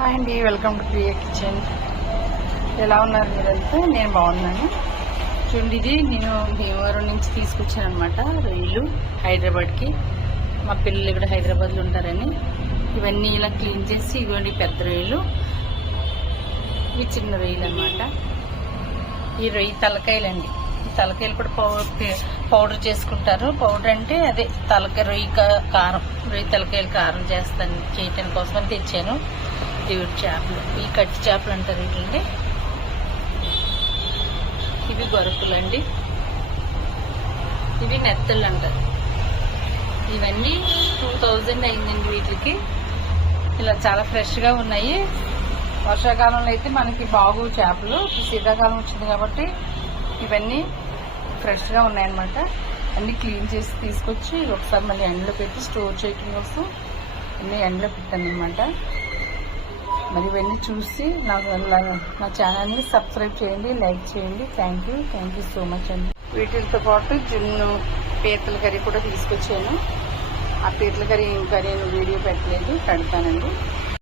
Hi అండి, welcome to Priya kitchen. ఎలా ఉన్నారు మీరంతా? నేను బాగున్నాను. చూడండి, ఇది నేను భీమవరం నుంచి తీసుకొచ్చాను అనమాట రొయ్యలు హైదరాబాద్కి. మా పిల్లలు ఇక్కడ హైదరాబాద్లో ఉంటారని ఇవన్నీ ఇలా క్లీన్ చేసి, ఇవ్వండి పెద్ద రొయ్యలు, ఇవి చిన్న రొయ్యలు అనమాట. ఈ రొయ్యి తలకాయలండి. ఈ తలకాయలు కూడా పౌడర్ చేసుకుంటారు. పౌడర్ అంటే అదే తలకాయ రొయ్యి కారం, రొయ్యి తలకాయలు కారం చేయటానికి కోసమని తెచ్చాను. దేవుడి చేపలు, ఈ కట్టి చేపలు అంటారు వీటిని. ఇవి గొరకులండి, ఇవి నెత్తళ్ళు అంటారు. ఇవన్నీ 2000 అయిందండి వీటికి. ఇలా చాలా ఫ్రెష్గా ఉన్నాయి. వర్షాకాలంలో అయితే మనకి బాగు చేపలు, శీతాకాలం వచ్చింది కాబట్టి ఇవన్నీ ఫ్రెష్గా ఉన్నాయన్నమాట. అన్నీ క్లీన్ చేసి తీసుకొచ్చి ఒకసారి మళ్ళీ ఎండలో పెట్టి స్టోర్ చేయడం కోసం అన్నీ ఎండలో పెట్టాను అనమాట. మరి ఇవన్నీ చూసి నా ఛానల్ని సబ్స్క్రైబ్ చేయండి, లైక్ చేయండి. థ్యాంక్ యూ సో మచ్ అండి. వీటితో పాటు జున్ను పీతల కర్రీ కూడా తీసుకొచ్చాను. ఆ పీతల కర్రీ ఇంకా నేను వీడియో పెట్టలేదు, పెడతానండి.